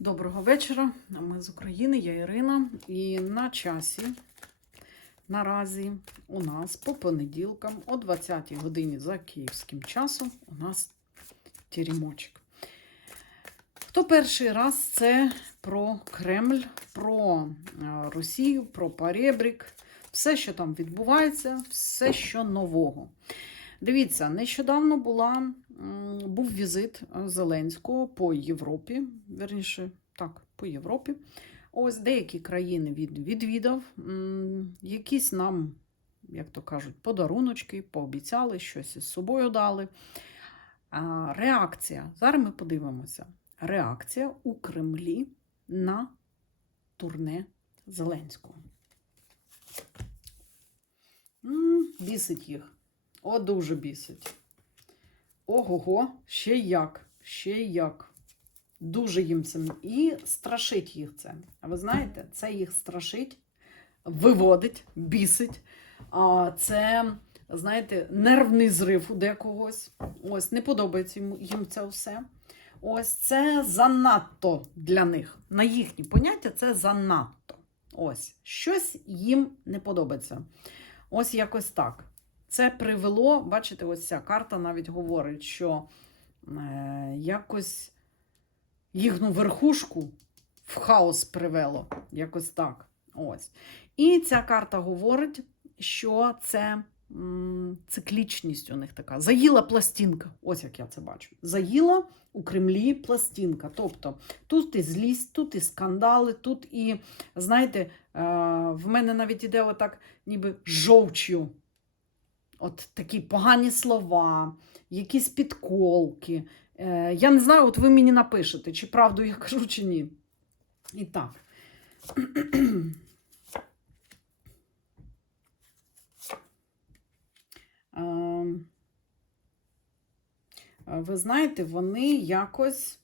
Доброго вечора. Ми з України, я Ірина. І на часі наразі у нас по понеділкам о 20-й годині за київським часом у нас теремочок. Хто перший раз це про Кремль, про е, Росію, про Паребрік, все, що там відбувається, все, що нового. Дивіться, нещодавно була, був візит е, Зеленського по Європі, верніше, так, по Європі. Ось деякі країни від, відвідав, якісь нам, як то кажуть, подаруночки, пообіцяли, щось із собою дали. Реакція. Зараз ми подивимося. Реакція у Кремлі на турне Зеленського. Бісить їх. О, дуже бісить. Ого-го, ще як, ще як. Дуже їм це. І страшить їх це. А ви знаєте, це їх страшить, виводить, бісить. А це, знаєте, нервний зрив у декогось. Ось, не подобається їм це все. Ось це занадто для них. На їхні поняття це занадто. Ось, щось їм не подобається. Ось якось так. Це привело, бачите, ось ця карта навіть говорить, що е, якось їхню верхушку в хаос привело. Якось так. Ось. І ця карта говорить, що це м, циклічність у них така. Заїла пластинка. Ось як я це бачу. Заїла у Кремлі пластинка. Тобто тут і злість, тут і скандали, тут і, знаєте, е, в мене навіть іде отак, ніби жовчю. От такі погані слова, якісь підколки. Е, я не знаю, от ви мені напишете, чи правду я кажу, чи ні. І так. Ем, Ви знаєте, вони якось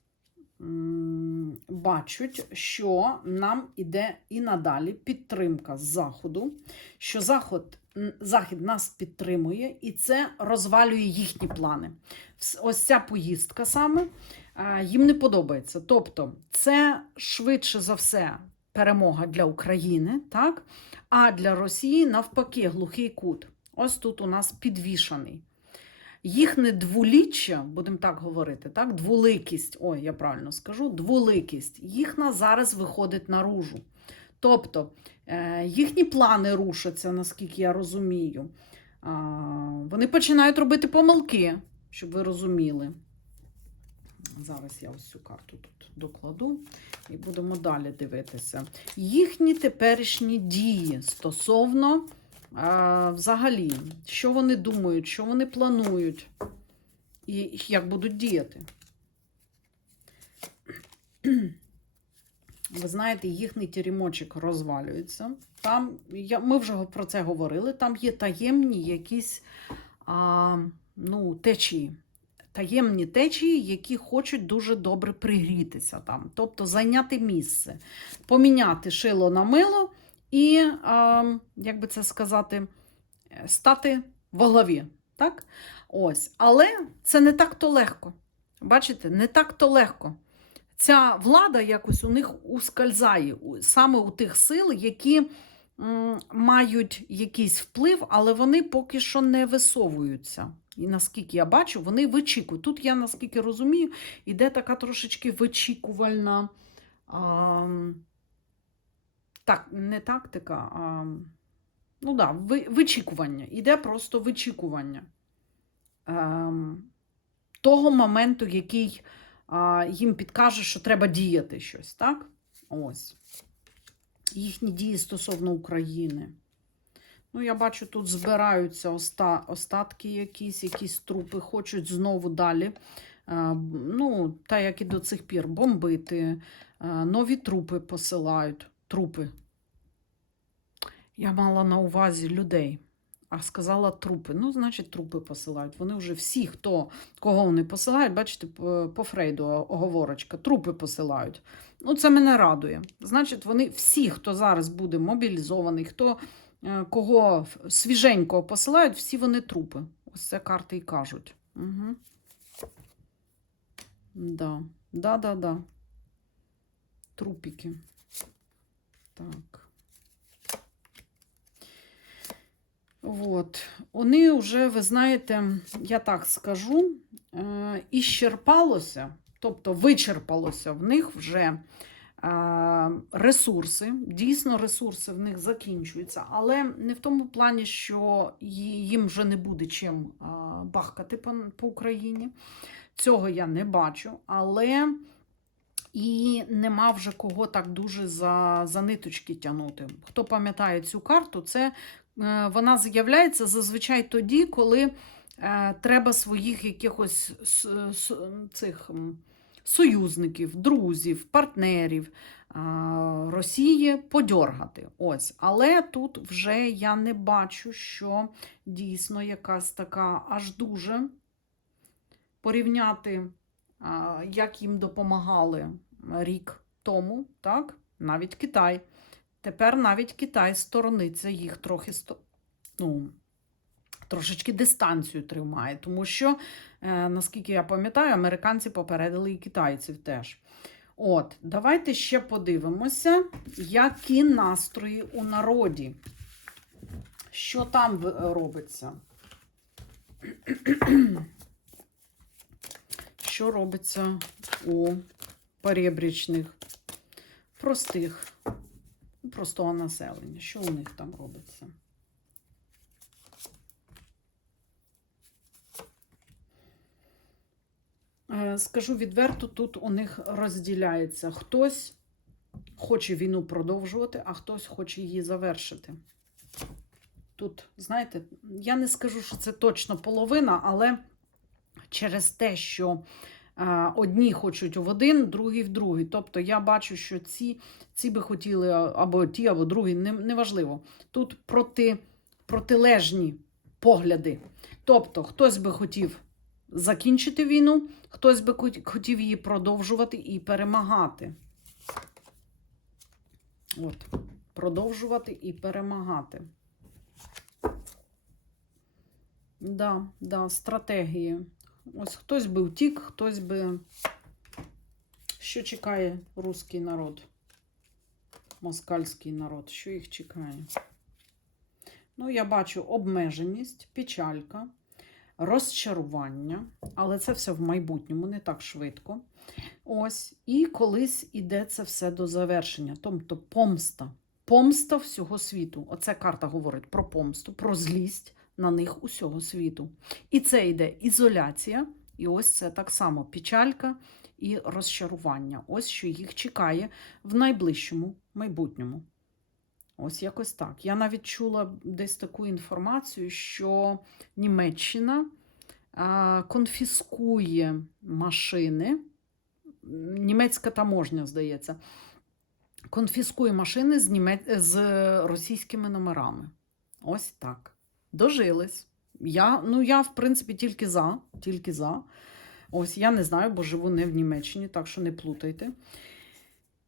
бачать, що нам іде і надалі підтримка з Заходу, що Заход, Захід нас підтримує, і це розвалює їхні плани. Ось ця поїздка саме е, їм не подобається. Тобто, це швидше за все перемога для України, так? а для Росії навпаки глухий кут. Ось тут у нас підвішаний. Їхнє дволіччя, будемо так говорити, так? дволикість, ой, я правильно скажу, дволикість, їхня зараз виходить наружу. Тобто е, їхні плани рушаться, наскільки я розумію. Вони починають робити помилки, щоб ви розуміли. Зараз я ось цю карту тут докладу і будемо далі дивитися. Їхні теперішні дії стосовно а, взагалі, що вони думають, що вони планують, і як будуть діяти. Ви знаєте, їхній тірімочок розвалюється. Там, я, ми вже про це говорили, там є таємні якісь а, ну, течії. Таємні течії, які хочуть дуже добре пригрітися там. Тобто зайняти місце, поміняти шило на мило і, а, як би це сказати, стати во главі. Так? Ось. Але це не так-то легко. Бачите, не так-то легко. Ця влада якось у них ускользає саме у тих сил, які мають якийсь вплив, але вони поки що не висовуються. І наскільки я бачу, вони вичікують. Тут я, наскільки розумію, іде така трошечки вичікувальна. А, так, не тактика, а ну да, вичікування. Іде просто вичікування ем, того моменту, який їм підкаже, що треба діяти щось, так? Ось. Їхні дії стосовно України. Ну, я бачу, тут збираються оста, остатки якісь, якісь трупи, хочуть знову далі. е, ну, та як і до цих пір, бомбити, е, нові трупи посилають. Трупи. Я мала на увазі людей, а сказала трупи. Ну, значить, трупи посилають. Вони вже всі, хто, кого вони посилають, бачите, по, Фрейду оговорочка, трупи посилають. Ну, це мене радує. Значить, вони всі, хто зараз буде мобілізований, хто е, кого свіженького посилають, всі вони трупи. Ось це карти і кажуть. Угу. Да. Да, да, да. трупіки. Так. От. Вони вже, ви знаєте, я так скажу, е, іщерпалося, тобто вичерпалося в них вже е, ресурси. Дійсно, ресурси в них закінчуються, але не в тому плані, що їм вже не буде чим е, бахкати по, Україні. Цього я не бачу, але і нема вже кого так дуже за, за ниточки тягнути. Хто пам'ятає цю карту, це е, вона з'являється зазвичай тоді, коли е, треба своїх якихось цих союзників, друзів, партнерів Росії подьоргати. Ось. Але тут вже я не бачу, що дійсно якась така аж дуже порівняти, як їм допомагали рік тому, так? навіть Китай. Тепер навіть Китай сторониться їх трохи ну, трошечки дистанцію тримає, тому що, е, наскільки я пам'ятаю, американці попередили і китайців теж. От, давайте ще подивимося, які настрої у народі. Що там робиться? Що робиться у перебрічних простих, простого населення? Що у них там робиться? Е, Скажу відверто, тут у них розділяється. Хтось хоче війну продовжувати, а хтось хоче її завершити. Тут, знаєте, я не скажу, що це точно половина, але через те, що одні хочуть в один, другі в другий. Тобто я бачу, що ці, ці би хотіли або ті, або другі, не- неважливо. Тут проти, протилежні погляди. Тобто, хтось би хотів закінчити війну, хтось би хотів її продовжувати і перемагати. От, продовжувати і перемагати. Да, да, стратегії. Ось хтось би втік, хтось би. Що чекає руський народ? Москальський народ. Що їх чекає? Ну, я бачу обмеженість, печалька, розчарування, але це все в майбутньому, не так швидко. Ось, і колись іде це все до завершення. Тобто помста. Помста всього світу. Оце карта говорить про помсту, про злість на них усього світу. І це йде ізоляція, і ось це так само печалька і розчарування. Ось що їх чекає в найближчому майбутньому. Ось якось так. Я навіть чула десь таку інформацію, що Німеччина конфіскує машини, німецька таможня, здається, конфіскує машини з, німець... з російськими номерами. Ось так. Дожились. Я, ну, я, в принципі, тільки за. Тільки за. Ось я не знаю, бо живу не в Німеччині, так що не плутайте.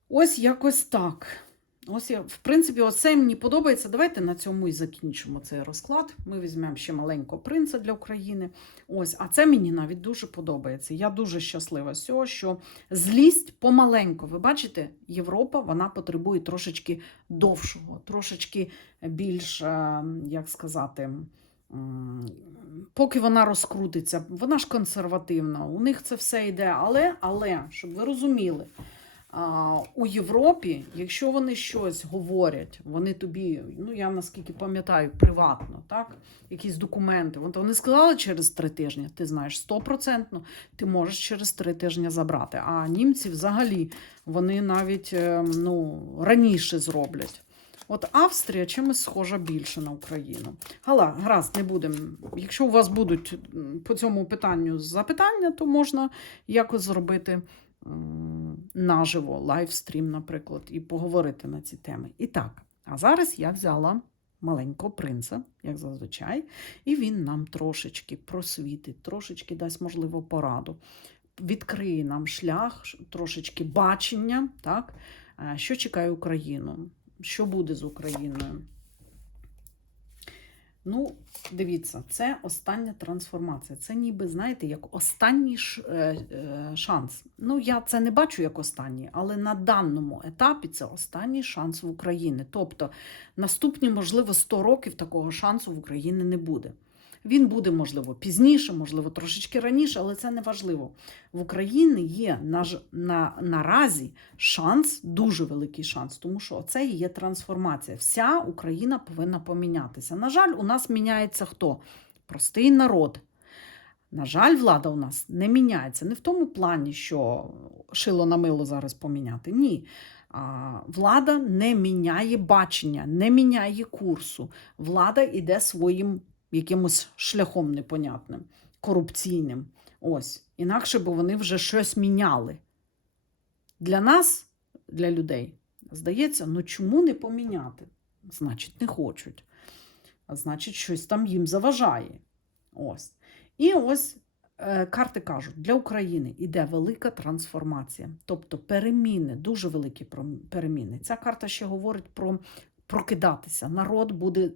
Ось якось так. Ось я, в принципі, оце мені подобається. Давайте на цьому і закінчимо цей розклад. Ми візьмемо ще маленького принца для України. Ось, а це мені навіть дуже подобається. Я дуже щаслива з цього, що злість помаленько. Ви бачите, Європа вона потребує трошечки довшого, трошечки більш, е, як сказати, поки вона розкрутиться, вона ж консервативна. У них це все йде. Але, але щоб ви розуміли. У Європі, якщо вони щось говорять, вони тобі, ну я наскільки пам'ятаю, приватно, так, якісь документи, от вони сказали через три тижні, ти знаєш, стопроцентно ти можеш через три тижні забрати. А німці взагалі вони навіть е, ну, раніше зроблять. От Австрія чимось схожа більше на Україну. Гала, гаразд, не будемо. Якщо у вас будуть по цьому питанню запитання, то можна якось зробити наживо лайвстрім, наприклад, і поговорити на ці теми. І так, а зараз я взяла маленького принца, як зазвичай, і він нам трошечки просвітить, трошечки дасть, можливо, пораду. Відкриє нам шлях, трошечки бачення, так? е, що чекає Україну, що буде з Україною. Ну, дивіться, це остання трансформація. Це ніби, знаєте, як останній е, е, шанс. Ну, я це не бачу як останній, але на даному етапі це останній шанс в Україні. Тобто, наступні, можливо, 100 років такого шансу в Україні не буде. Він буде, можливо, пізніше, можливо, трошечки раніше, але це не важливо. В Україні є на, на, наразі шанс, дуже великий шанс, тому що це є трансформація. Вся Україна повинна помінятися. На жаль, у нас міняється хто? Простий народ. На жаль, влада у нас не міняється. Не в тому плані, що шило на мило зараз поміняти. Ні. Влада не міняє бачення, не міняє курсу. Влада йде своїм якимось шляхом непонятним, корупційним. Ось. Інакше б вони вже щось міняли. Для нас, для людей, здається, ну чому не поміняти? Значить, не хочуть. А значить, щось там їм заважає. Ось. І ось е, карти кажуть, для України йде велика трансформація, тобто переміни, дуже великі переміни. Ця карта ще говорить про прокидатися. Народ буде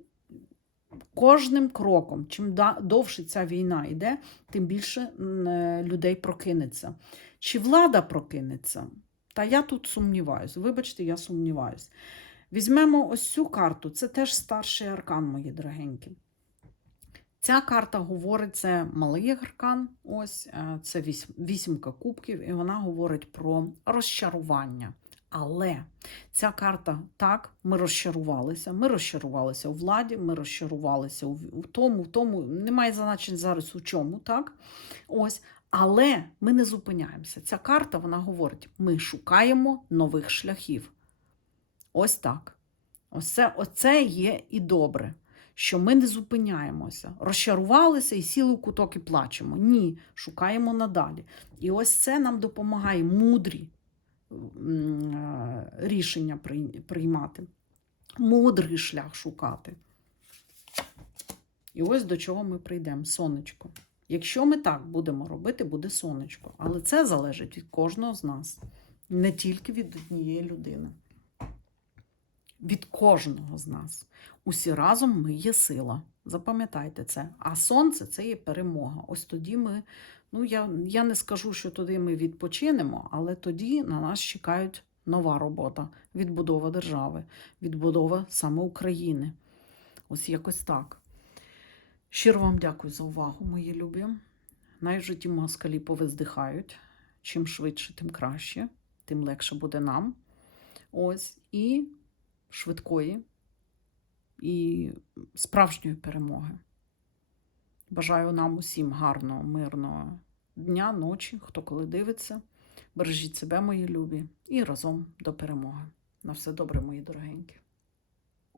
кожним кроком, чим довше ця війна йде, тим більше е, людей прокинеться. Чи влада прокинеться? Та я тут сумніваюся. Вибачте, я сумніваюся. Візьмемо ось цю карту, це теж старший аркан, мої дорогенькі. Ця карта говорить, це малий аркан, ось е, це вісімка кубків, і вона говорить про розчарування. Але ця карта так, ми розчарувалися. Ми розчарувалися у владі, ми розчарувалися у, у тому, в тому, немає значень зараз у чому, так? Ось. Але ми не зупиняємося. Ця карта вона говорить: ми шукаємо нових шляхів. Ось так. Ось це, оце є і добре, що ми не зупиняємося. Розчарувалися і сіли в куток і плачемо. Ні, шукаємо надалі. І ось це нам допомагає мудрі рішення приймати, мудрий шлях шукати. І ось до чого ми прийдемо: сонечко. Якщо ми так будемо робити, буде сонечко. Але це залежить від кожного з нас, не тільки від однієї людини. Від кожного з нас. Усі разом ми є сила. Запам'ятайте це. А сонце це є перемога. Ось тоді ми, ну я, я не скажу, що тоді ми відпочинемо, але тоді на нас чекають нова робота, відбудова держави, відбудова саме України. Ось якось так. Щиро вам дякую за увагу, мої любі. Най в житті москалі повиздихають. Чим швидше, тим краще, тим легше буде нам. Ось і швидкої і справжньої перемоги. Бажаю нам усім гарного, мирного дня, ночі, хто коли дивиться. Бережіть себе, мої любі, і разом до перемоги. На все добре, мої дорогенькі.